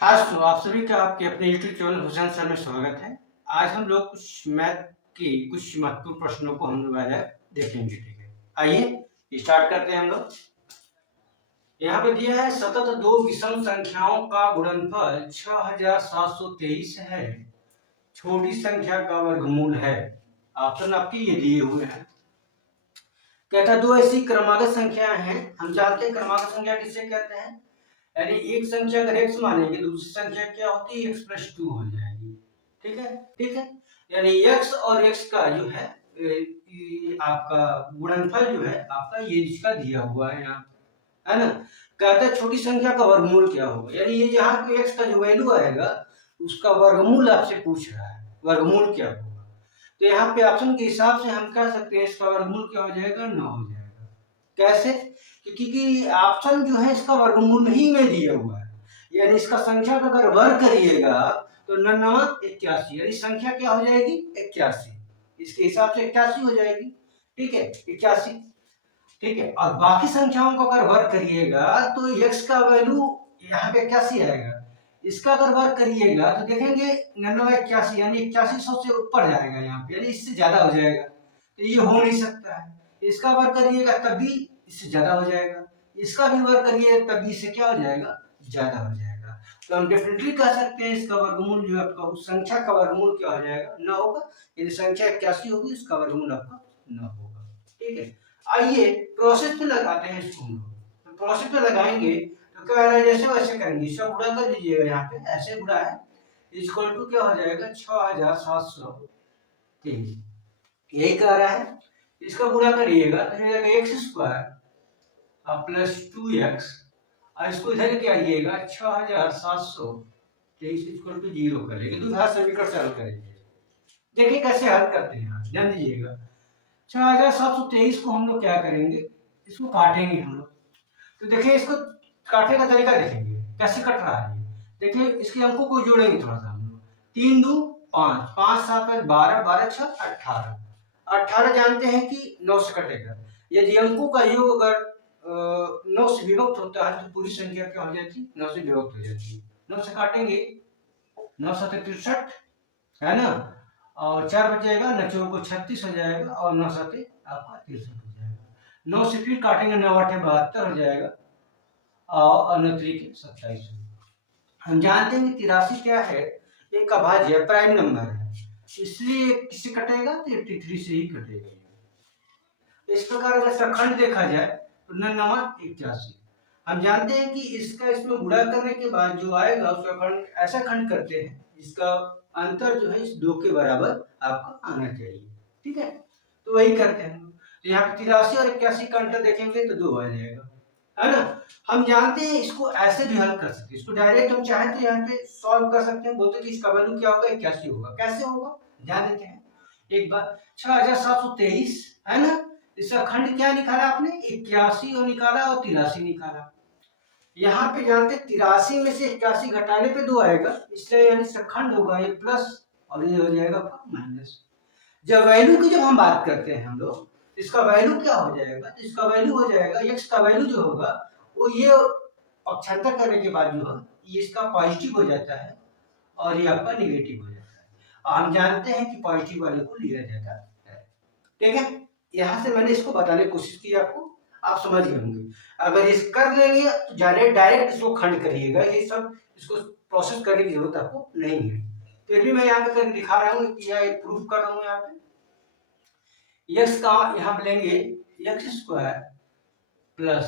हाँ, तो आप सभी का आपके अपने यूट्यूब चैनल हुसैन सर में स्वागत है। आज हम लोग कुछ मैथ के कुछ महत्वपूर्ण प्रश्नों को हम लोग आज देखेंगे, ठीक है? आइए स्टार्ट करते हैं हम लोग। यहाँ पे दिया है सतत दो विषम संख्याओं का गुणनफल 6723 है, छोटी संख्या का वर्गमूल है। ऑप्शन आपके ये दिए हुए हैं। कहता है दो ऐसी क्रमागत संख्याएं हैं। हम जानते हैं क्रमागत संख्या किसे कहते हैं, यानी एक संख्या अगर x मानेंगे तो दूसरी संख्या क्या होती है, x+2 हो जाएगी। ठीक है, ठीक है। यानी x और x का जो है आपका गुणनफल जो है आपका ये इसका दिया हुआ है यहाँ, है ना। कहता है छोटी संख्या का वर्गमूल क्या होगा, यानी ये जहाँ पे x का जो वैल्यू आएगा उसका वर्गमूल आपसे पूछ रहा है, वर्गमूल क्या होगा। तो यहाँ पे ऑप्शन के हिसाब से हम कह सकते हैं इसका वर्गमूल क्या हो जाएगा, 9 हो जाएगा। कैसे, क्योंकि ऑप्शन जो है इसका वर्गमूल ही में दिया हुआ है, यानी इसका संख्या का अगर वर्ग करिएगा तो 9 81, यानी संख्या क्या हो जाएगी 81, इसके हिसाब से 81 हो जाएगी। ठीक है, 81। ठीक है, और बाकी संख्याओं को अगर वर्ग करिएगा तो x का वैल्यू यहाँ पे 81 आएगा, इसका अगर वर्ग करिएगा तो देखेंगे 99 81, यानी 8100 से ऊपर जाएगा यहाँ पे, यानी इससे ज्यादा हो जाएगा। तो ये हो नहीं सकता है। इसका वर्ग करिएगा तब भी इससे ज्यादा हो जाएगा, इसका भी वर्ग करिएगा तब भी इससे क्या हो जाएगा, ज्यादा हो जाएगा। तो हम डेफिनेटली कह सकते हैं इसका वर्गमूल जो है आपका उस संख्या का वर्गमूल क्या हो जाएगा, 9 होगा। यदि संख्या 81 होगी इसका वर्गमूल आपका 9 होगा। ठीक है, आइए प्रोसेस पे लगाते हैं इसको हम लोग। तो प्रोसेस पे लगाएंगे तो क्या है, जैसे वैसे करेंगे, इसका गुणा कर दीजिएगा, यहाँ पे ऐसे गुणा है, इक्वल टू क्या हो जाएगा 6723, यही कह रहा है। इसका गुणा करिएगा तो हो जाएगा एक्स स्क्वायर प्लस 2x, और इसको इधर क्या आइएगा 6723 इक्वल टू 0 करेंगे, तो घात समीकरण सरल करेंगे। देखिए कैसे हल करते हैं, ध्यान दीजिएगा। 6723 को हम लोग क्या करेंगे, इसको काटेंगे हम लोग। तो देखिए इसको काटने का तरीका देखेंगे कैसे कट रहा है। देखिए इसके अंकों को जोड़ेंगे थोड़ा सा हम लोग, 3 2 5, 5 7 5 12, 12 6 18, 18 जानते हैं कि 9 से कटेगा। यदि अंकों का योग अगर 9 से विभक्त होता है तो पूरी संख्या क्या हो जाती है, 9 से विभक्त हो जाती है। 9 से काटेंगे, 9 7 63, है ना, और 4 बचेगा, न 4 को 36 हो जाएगा, और 9 7 आपका 63 हो जाएगा। 9 से फिर काटेंगे, 9 8 72 हो जाएगा, और 9 3 27। हम जानते हैं कि 83 क्या है, एक अभाज्य है, प्राइम नंबर है, इसलिए किससे कटेगा तो 83 से ही कटेगा। इस प्रकार अगर इसका खंड देखा जाए तो 81। हम जानते हैं कि इसका इसमें गुणा करने के बाद जो आएगा उसका खंड ऐसा खंड करते हैं जिसका अंतर जो है इस 2 के बराबर आपका आना चाहिए। ठीक है, तो वही करते हैं। तो यहाँ पे 83 और 81 का अंतर देखेंगे तो 2 आ जाएगा, है ना। हम जानते हैं इसको ऐसे भी हल कर सकते हैं, इसको डायरेक्ट हम चाहें तो यहाँ पे सॉल्व कर सकते हैं, बोलते हैं कि इसका वैल्यू क्या होगा 81 होगा। कैसे होगा ध्यान देते हैं एक बार। 6723 है ना, इसका खंड क्या निकाला आपने, 81 और निकाला और 83 निकाला। यहाँ पे जानते 83 में से 81 घटाने पे 2 आएगा, इसलिए यानी इसका खंड होगा ये प्लस और ये हो जाएगा माइनस। जब वैल्यू की जब हम बात करते हैं हम लोग, इसका वैल्यू क्या हो जाएगा, इसका वैल्यू हो जाएगा x का वैल्यू जो होगा वो ये पक्षांतर करने के बाद जो है ये इसका पॉजिटिव हो जाता है और ये आपका निगेटिव हो जाता है। और हम जानते हैं कि पॉजिटिव वाले को लिया जाता है। ठीक है, यहाँ से मैंने इसको बताने की कोशिश की आपको, आप समझ गए होंगे। अगर इस कर लेंगे तो डायरेक्ट इसको खंड करिएगा, ये सब इसको प्रोसेस करने की जरूरत आपको नहीं है। फिर भी मैं यहाँ पे दिखा रहा हूँ कि यह प्रूफ कर रहा हूँ। यहाँ पे x का यहाँ पे लेंगे एक्स स्क्वायर प्लस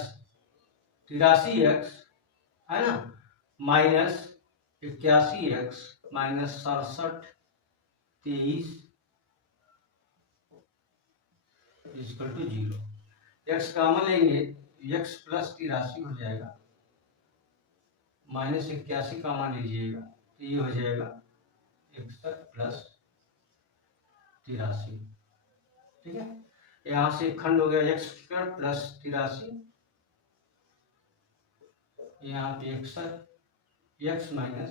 83x, है ना, minus 81x minus 67 23 equal to 0। x common लेंगे, x प्लस 83 हो जाएगा, माइनस 81 कॉमन लीजिएगा तो ये हो जाएगा 61 प्लस 83। ठीक है, यहाँ से खंड हो गया x स्क्वायर प्लस 83, यहाँ पे 61 x minus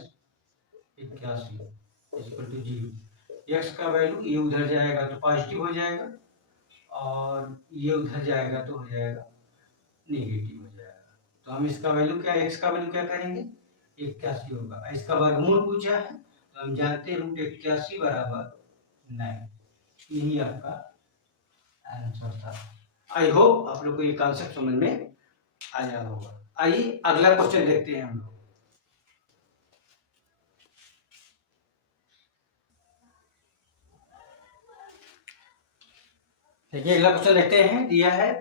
81 equal to 0। x का वैल्यू ये उधर जाएगा तो पॉजिटिव हो जाएगा, और ये उधर जाएगा तो हो जाएगा नेगेटिव हो जाएगा। तो हम इसका वैल्यू क्या, x का वैल्यू क्या करेंगे 81 होगा। इसका वर्गमूल पूछा है तो हम जानते हैं √81 बराबर 9। यही आपका आंसर था। आई होप आप लोग को ये कॉन्सेप्ट समझ में आया होगा। आइए अगला क्वेश्चन देखते हैं हम लोग। देखिए अगला क्वेश्चन देखते हैं। दिया है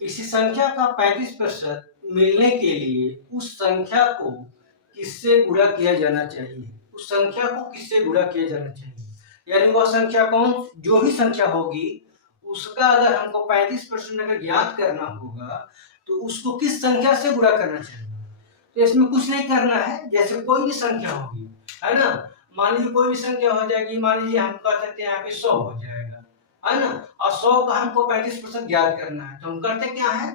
किसी संख्या का 35% मिलने के लिए उस संख्या को किससे गुणा किया जाना चाहिए। उस संख्या को किससे गुणा किया जाना चाहिए, यानी वह संख्या कौन, जो भी संख्या होगी उसका अगर हमको 35% अगर ज्ञात करना होगा तो उसको किस संख्या से गुणा करना चाहिए। तो इसमें कुछ नहीं करना है, जैसे कोई भी संख्या होगी, है ना। मान लीजिए कोई भी संख्या हो जाएगी, मान लीजिए हम कर सकते हैं यहाँ पे 100 हो जाएगा, है ना। और 100 का हमको 35% ज्ञात करना है, तो हम करते क्या है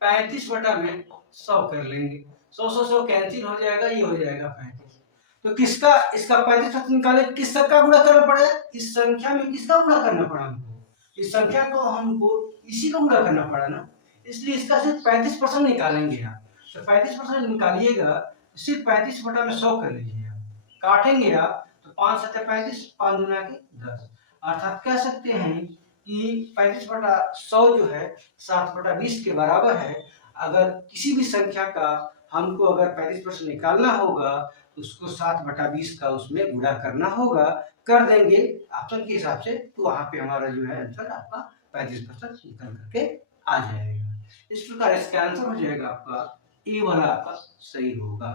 35/100 कर लेंगे। 100 कैंसिल हो जाएगा, ये हो जाएगा 35। तो किसका, इसका 35% निकाले, किस का गुणा करना पड़ेगा, इस संख्या में किसका गुणा करना पड़ा हमको, इस संख्या को हमको इसी का गुणा करना पड़ा ना, इसलिए इसका सिर्फ 35% निकालेंगे आप। तो 35% निकालिएगा, सिर्फ 35/100 कर लीजिए आप, काटेंगे आप तो 5 7 35, 5 दूना के 10, अर्थात कह सकते हैं कि 35/100 जो है 7/20 के बराबर है। अगर किसी भी संख्या का हमको अगर 35% निकालना होगा तो उसको 7/20 का उसमें गुणा करना होगा, कर देंगे ऑप्शन के हिसाब से, तो वहां पे हमारा जो है आंसर आपका 35% निकल करके आ जाएगा। इस प्रकार इसका आंसर हो जाएगा आपका ए वाला आपका सही होगा।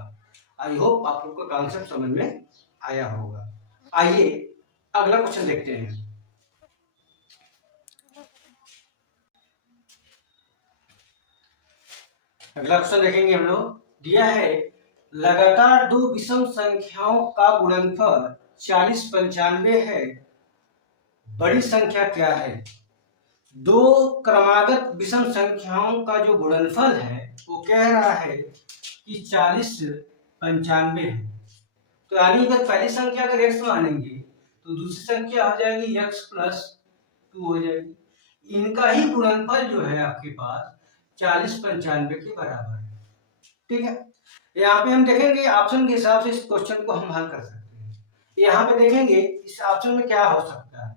आई होप आप लोग को कॉन्सेप्ट समझ में आया होगा। आइए अगला क्वेश्चन देखते हैं। अगला क्वेश्चन देखेंगे हम लोग। दिया है लगातार दो विषम संख्याओं का गुणनफल 40/95 है, बड़ी संख्या क्या है। दो क्रमागत विषम संख्याओं का जो गुणनफल है वो कह रहा है कि 40/95 है। तो यानी अगर पहली संख्या अगर x मानेंगे तो दूसरी संख्या हो जाएगी x+2 हो जाएगी। इनका ही गुणनफल जो है आपके पास 40/95 के बराबर है। ठीक है, यहाँ पे हम देखेंगे ऑप्शन के हिसाब से इस क्वेश्चन को हम हल कर सकते हैं। यहाँ पे देखेंगे इस ऑप्शन में क्या हो सकता है।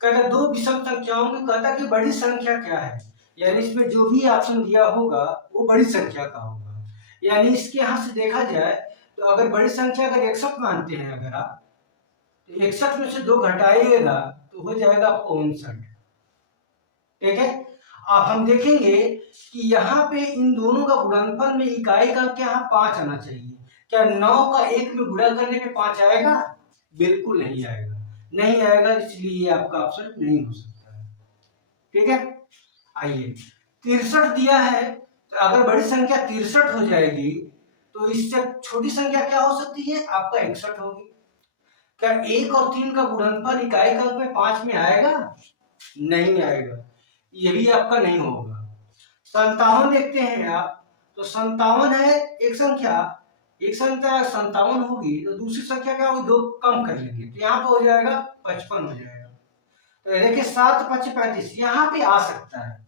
कहता दो विषम संख्याओं में, कहता कि बड़ी संख्या क्या है, यानी इसमें जो भी ऑप्शन दिया होगा वो बड़ी संख्या का होगा। यानी इसके यहाँ से देखा जाए तो अगर बड़ी संख्या अगर 61 मानते हैं अगर आप, तो 61 में से 2 घटाइएगा तो हो जाएगा 65। ठीक है, अब हम देखेंगे कि यहाँ पे इन दोनों का गुणनफल में इकाई का क्या 5 आना चाहिए। क्या 9 का 1 में गुणा करने पे 5 आएगा, बिल्कुल नहीं आएगा, नहीं आएगा, इसलिए ये आपका ऑप्शन नहीं हो सकता है। ठीक है, आइए 63 दिया है, तो अगर बड़ी संख्या 63 हो जाएगी तो इससे छोटी संख्या क्या हो सकती है आपका 61 होगी। क्या 1 और 3 का गुणनफल इकाई का में 5 में आएगा, नहीं आएगा, ये भी आपका नहीं होगा। 57 देखते हैं आप, तो 57 है एक संख्या, एक संख्या 57 होगी तो दूसरी संख्या क्या होगी, 2 कम कर लेंगे तो यहाँ पे हो जाएगा 55 हो जाएगा। तो देखिए 7 5 35 यहाँ पे आ सकता है,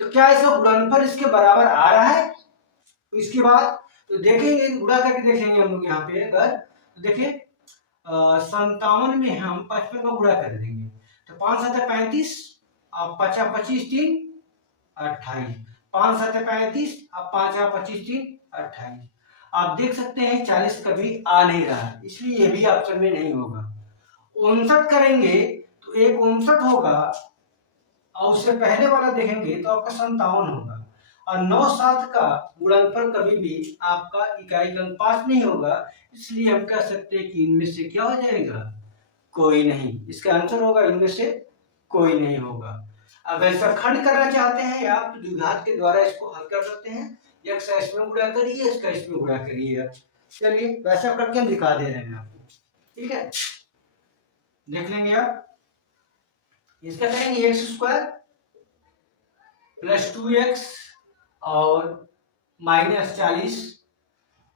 तो क्या इसका गुणनफल इसके बराबर आ रहा है। तो इसके बाद तो देखेंगे, गुणा करके देखेंगे हम लोग यहाँ पे अगर, तो देखिए 57 में हम 55 का गुणा कर देंगे तो 5 7 35, अब 5 25 3 28, 5 7 35, अब 5 25 3 28। आप देख सकते हैं 40 कभी आ नहीं रहा, इसलिए ये भी ऑप्शन में नहीं होगा। 59 करेंगे तो एक 59 होगा, और उससे पहले वाला देखेंगे तो आपका 57 होगा। और 9 7 का गुणनफल कभी भी आपका इकाई का 5 नहीं होगा, इसलिए हम कह सकते हैं कि इनमें से क्या हो जाएगा, कोई नहीं। इसका आंसर होगा इनमें से कोई नहीं होगा। अगर इसका खंड करना चाहते हैं आप तो द्विघात के द्वारा इसको हल कर सकते हैं, x इसमें गुणा करिए, इसका इसमें गुणा करिए। चलिए वैसा करके हम दिखा दे रहे हैं आपको। ठीक है, देख लेंगे आप, इसका करेंगे x² + 2x और -40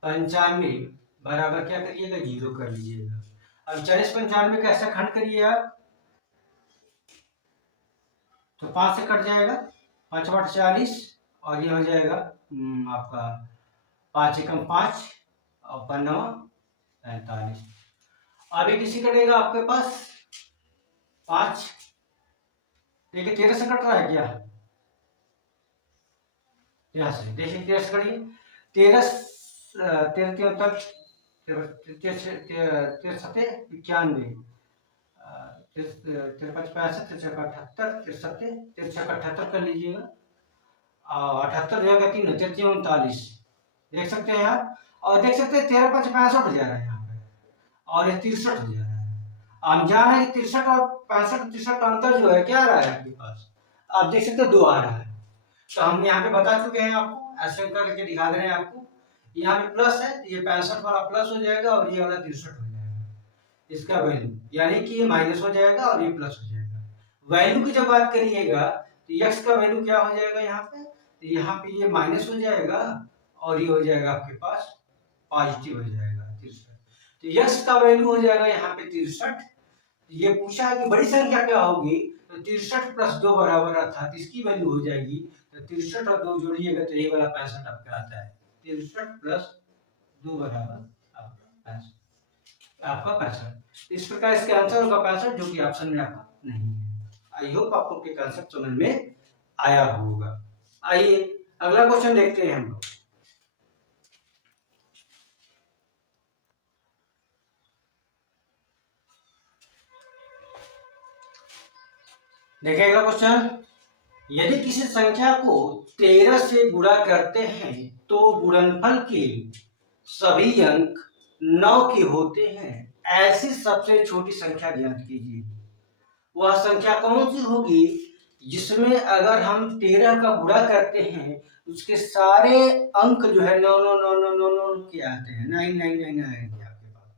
95 बराबर क्या करिएगा 0 कर लीजिएगा। अब 40 95 का ऐसा खंड करिए आप, तो 5 से कट जाएगा, 5 8 40 और ये हो जाएगा आपका 5 एकम 5 और 45। अभी किसी कटेगा आपके पास 5। देखिए 13 से कट रहा है क्या? यहाँ से देखिए 13 से कटिए। 13 13 73 13 सत्ते 91, 53 65 तिरछा 78 तिरसठ 78 कर लीजिएगा। 78 हो जाएगा 3 33 39, देख सकते हैं आप। और देख सकते हैं 13 5 65 हो जा रहा है यहाँ पे, और ये 63 हो जा रहा है। हम जान है कि 63 और 65 63 का अंतर जो है क्या आ रहा है आपके पास, आप देख सकते हैं 2 आ रहा है। तो हम यहाँ पे बता चुके हैं आपको, ऐसे करके दिखा दे रहे हैं आपको। यहाँ पे प्लस है, ये 65 वाला प्लस हो जाएगा और ये वाला 63 हो जाएगा इसका वैल्यू, यानी कि ये माइनस हो जाएगा और ये प्लस हो जाएगा। वैल्यू की जब बात करिएगा तो यक्स का वैल्यू क्या हो जाएगा यहाँ पे, तो यहाँ पे ये माइनस हो जाएगा और ये हो जाएगा आपके पास पॉजिटिव हो जाएगा 63। तो यक्स का वैल्यू हो जाएगा यहाँ पे 63। ये पूछा है कि बड़ी संख्या क्या होगी, तो 63 प्लस 2 बराबर अर्थात इसकी वैल्यू हो जाएगी, तो 63 और 2 जोड़िएगा तो ये वाला 65 आपका आता है। 63 प्लस 2 बराबर आपका 65। इस प्रकार इसके आंसर होगा 65, जो कि ऑप्शन में आपका नहीं है। आई होप आपको के कंसेप्ट समझ में आया होगा। आइए अगला क्वेश्चन देखते हैं हम लोग। देखिएगा क्वेश्चन, यदि किसी संख्या को 13 से गुणा करते हैं तो गुणनफल के सभी अंक 9 के होते हैं, ऐसी सबसे छोटी संख्या ज्ञात कीजिए। वह संख्या कौन सी होगी जिसमें अगर हम 13 का गुणा करते हैं उसके सारे अंक जो है 9 9 9 9 9 9 के आते हैं, 9999 आएंगे आपके पास।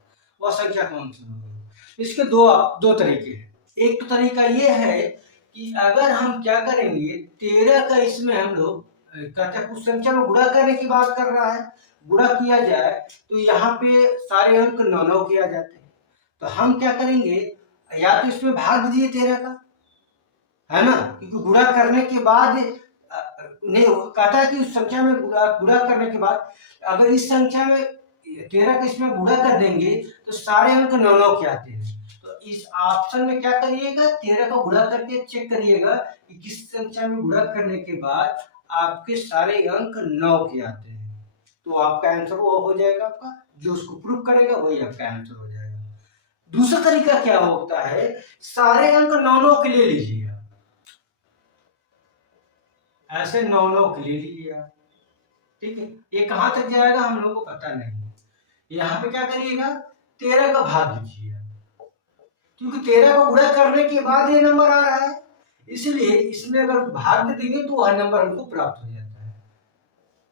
वह संख्या कौन सी होगी? इसके दो तरीके हैं। एक तो तरीका ये है कि अगर हम क्या करेंगे, 13 का इसमें हम लोग कहते हैं कुछ संख्या में गुणा करने की बात कर रहा है, गुणा किया जाए तो यहाँ पे सारे अंक 9 9 के आ जाते हैं। तो हम क्या करेंगे, या तो इसमें भाग दीजिए 13 का, है ना, क्योंकि गुणा करने के बाद नहीं कहता है कि उस संख्या में गुणा करने के बाद अगर इस संख्या में 13 का इसमें गुणा कर देंगे तो सारे अंक 9 9 के आते हैं। तो इस ऑप्शन में क्या करिएगा, 13 का गुणा करके चेक करिएगा कि किस संख्या में गुणा करने के बाद आपके सारे अंक 9 के आते हैं, तो आपका आंसर वो हो जाएगा। आपका जो उसको प्रूव करेगा वही आपका आंसर हो जाएगा। दूसरा तरीका क्या होता है, सारे अंक 9 9 के ले लीजिए, ऐसे 9 9 के ले लीजिए आप, ठीक है। ये कहां तक जाएगा हम लोग को पता नहीं। यहाँ पे क्या करिएगा, 13 का भाग दीजिए, क्योंकि 13 को गुणा करने के बाद ये नंबर आ रहा है, इसलिए इसमें अगर भाग दे देंगे तो वह नंबर हमको प्राप्त हो जाता है,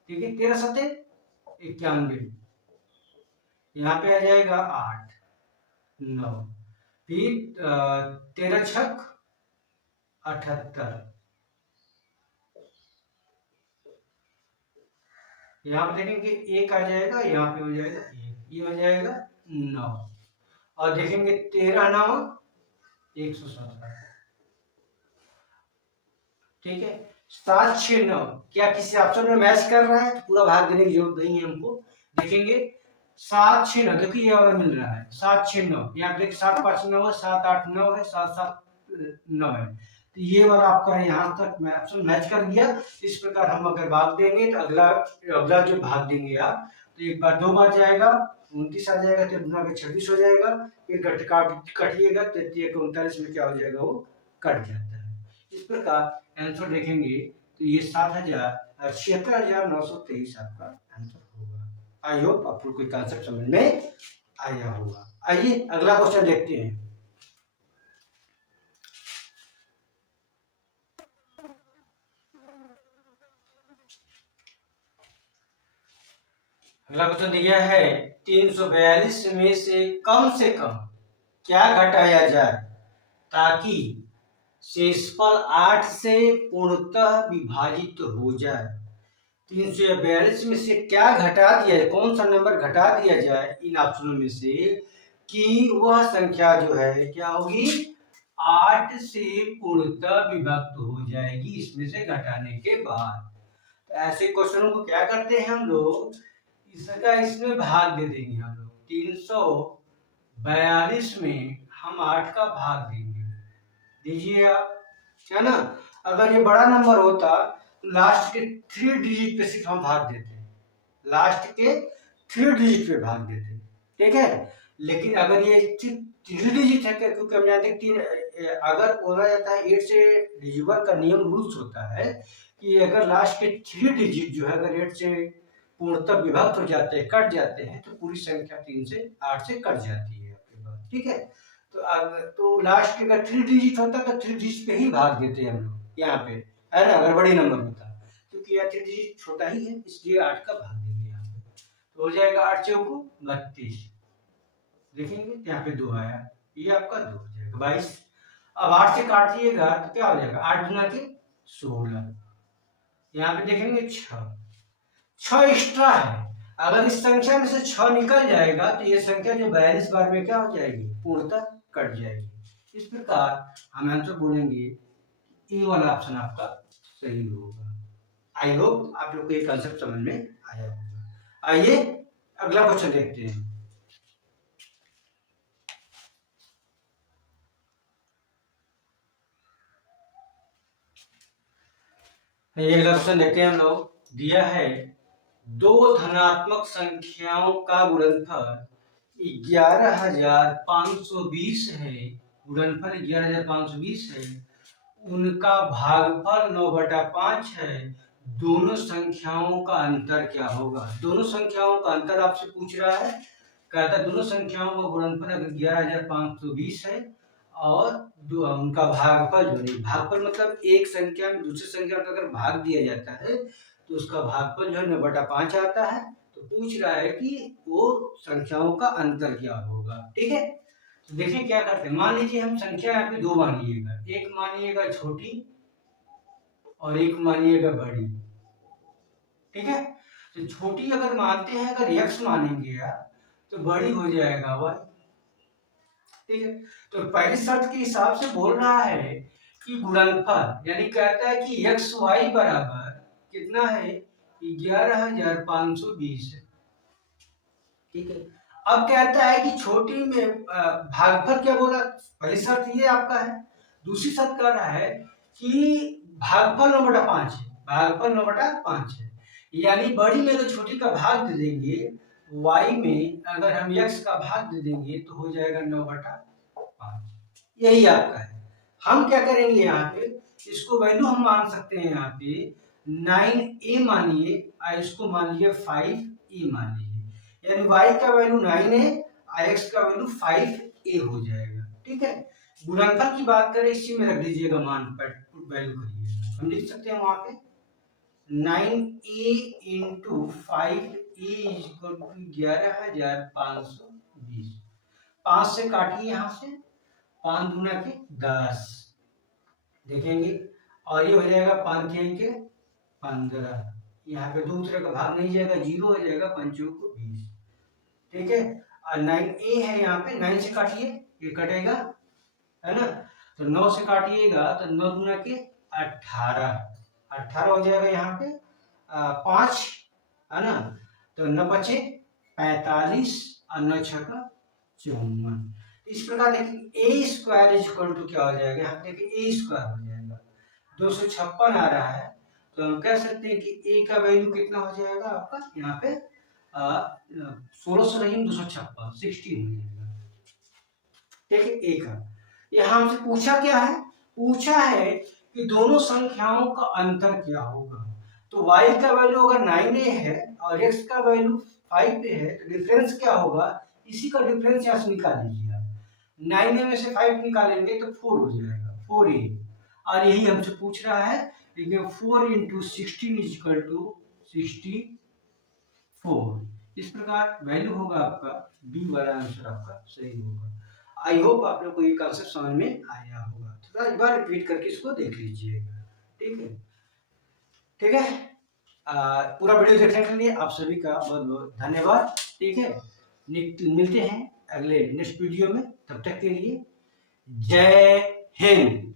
ठीक है। 13 सत्ते 91, यहाँ पे आ जाएगा 8 9, फिर 13 छक 78, यहाँ पे देखेंगे 1 आ जाएगा, यहाँ पे हो जाएगा 1, ये हो जाएगा 9, और देखेंगे 13 9 117, ठीक है। 7 6 9 क्या किसी ऑप्शन में मैच कर रहा है, पूरा भाग देने की जरूरत नहीं है हमको। देखेंगे 7 6 9, देखिए ये वाला मिल रहा है 7 6 9, यहाँ देखिए 7 5 9 है, 7 8 9 है, 7 7 9 है, तो ये वाला आपका यहाँ तक ऑप्शन मैच कर दिया। इस प्रकार हम अगर भाग देंगे तो अगला जो भाग देंगे आप, तो एक बार 2 बार जाएगा 29 आ जाएगा, 26 हो जाएगा, फिर कटिएगा 33 39 में क्या हो जाएगा, वो कट जाता है। इस प्रकार आंसर देखेंगे तो ये 76,923 आपका आंसर होगा। आई होप आपको कोई कॉन्सेप्ट समझ में आया होगा। आइए अगला क्वेश्चन देखते हैं। अगला क्वेश्चन दिया है 342 में से कम क्या घटाया जाए ताकि शेषफल 8 से पूर्णतः विभाजित हो जाए। 342 में से क्या घटा दिया जाए, कौन सा नंबर घटा दिया जाए इन ऑप्शनों में से कि वह संख्या जो है क्या होगी, 8 से पूर्णतः विभक्त हो जाएगी इसमें से घटाने के बाद। तो ऐसे क्वेश्चनों को क्या करते हैं हम लोग, इसका इसमें भाग दे देंगे हम लोग। 342 में हम 8 का भाग देंगे, दीजिए आप, है ना। अगर ये बड़ा नंबर होता तो लास्ट के 3 डिजिट पे सिर्फ हम भाग देते, लास्ट के 3 डिजिट पे भाग देते, ठीक है। लेकिन अगर ये 3 डिजिट है, क्योंकि हम जानते हैं अगर बोला जाता है 8 से डिजिबल का नियम रूल्स होता है कि अगर लास्ट के 3 डिजिट जो है अगर 8 से पूर्णतः विभक्त हो जाते हैं, कट जाते हैं, तो पूरी संख्या 3 से 8 से कट जाती है आपके पास, ठीक है। तो लास्ट के अगर 3 डिजिट होता तो 3 डिजिट पे ही भाग देते हैं हम लोग यहाँ पे, है ना, अगर बड़ी नंबर होता, क्योंकि यह 3 डिजिट छोटा ही है इसलिए 8 का भाग देंगे यहाँ पे, तो हो जाएगा 8 चौको 32, देखेंगे यहाँ पे 2 आया, ये आपका 2 हो जाएगा 22। अब 8 से काटिएगा तो क्या हो जाएगा, 8 गुना के 16, यहाँ पे देखेंगे 6 एक्स्ट्रा है। अगर इस संख्या में से 6 निकल जाएगा तो ये संख्या जो 42 बार में क्या हो जाएगी, पूर्णतः कट जाएगी। इस प्रकार हम आंसर बोलेंगे ए वाला ऑप्शन आपका सही होगा। आई होप आप लोग को ये कंसेप्ट समझ में आया होगा। आइए अगला क्वेश्चन देखते हैं। ये अगला क्वेश्चन देखते हैं हम लोग। दिया है 2 धनात्मक संख्याओं का गुणनफल 11,520 है, गुणनफल 11,520 है, उनका भागफल 9/5 है, दोनों संख्याओं का अंतर क्या होगा। दोनों संख्याओं का अंतर आपसे पूछ रहा है, कहता है दोनों संख्याओं का गुणनफल अगर 11,520 है और उनका भागफल जो नहीं, भागफल मतलब एक संख्या में दूसरी संख्या का अगर भाग दिया जाता है तो उसका भागफल जो है 9/5 आता है। तो पूछ रहा है कि वो संख्याओं का अंतर क्या होगा, ठीक है। तो देखिए क्या करते हैं, मान लीजिए हम संख्या यहाँ पे 2 मानिएगा, एक मानिएगा छोटी और एक मानिएगा बड़ी, ठीक है। तो छोटी अगर मानते हैं, अगर x मानेंगे आप तो बड़ी हो जाएगा y, ठीक है। तो पहली शर्त के हिसाब से बोल रहा है कि गुणनफल, यानी कहता है कि एक्स वाई बराबर कितना है, 11,520, ठीक है। अब कहता है कि छोटी में भागफल क्या बोला, पहली शर्त ये आपका है। दूसरी शर्त कह रहा है कि भागफल 9/5 है, भागफल 9/5 है, यानी बड़ी में अगर छोटी का भाग दे देंगे, y में अगर हम x का भाग दे देंगे तो हो जाएगा 9/5, यही आपका है। हम क्या करेंगे यहाँ पे, इसको वैल्यू हम मान सकते हैं यहाँ पे 9a मानिए और इसको मान लीजिए 5a मान लीजिए, यानी y का वैल्यू 9 है और x का वैल्यू 5a हो जाएगा, ठीक है। गुणनफल की बात करें इसी में रख दीजिएगा मान पर वैल्यू करिए, हम लिख सकते हैं वहां पे 9a into 5a equal to 11,520। 5 से काटिए यहाँ से, 5 दूना के 10, देखेंगे, और ये हो जाएगा 5 के 15, यहाँ पे दूसरे का भाग नहीं जाएगा, 0 हो जाएगा, 5 को 20, ठीक है। और 9a है यहाँ पे, 9 से काटिए, ये कटेगा, है ना। तो 9 से काटिएगा तो 9 दूना के 18, 18 हो जाएगा यहाँ पे 5, है ना। तो 9 बचे 45 और 9 छक्का 54। इस प्रकार देखिए ए स्क्वायर इक्वल टू क्या हो जाएगा, यहाँ देखिए ए स्क्वायर हो जाएगा 256 आ रहा है। तो हम कह सकते हैं कि ए का वैल्यू कितना हो जाएगा आपका यहाँ पे 1600 नहीं 256, 60 हो जाएगा, ठीक है। ए का यहाँ हमसे पूछा क्या है, पूछा है कि दोनों संख्याओं का अंतर क्या होगा। तो y का वैल्यू अगर 9a है और x का वैल्यू 5a है तो डिफरेंस क्या होगा, इसी का डिफरेंस यहाँ से निकाल लीजिए आप। 9a में से 5 निकालेंगे तो 4 हो जाएगा, 4a, और यही हमसे पूछ रहा है, देखिए 4 इंटू 16 इज इक्वल टू 64। इस प्रकार वैल्यू होगा आपका बी वाला आंसर आपका सही होगा। आई होप आप लोग को ये कांसेप्ट समझ में आया होगा, थोड़ा एक बार रिपीट करके इसको देख लीजिएगा, ठीक है, ठीक है। पूरा वीडियो देखने के लिए आप सभी का बहुत बहुत धन्यवाद, ठीक है। मिलते हैं अगले नेक्स्ट वीडियो में, तब तक के लिए जय हिंद।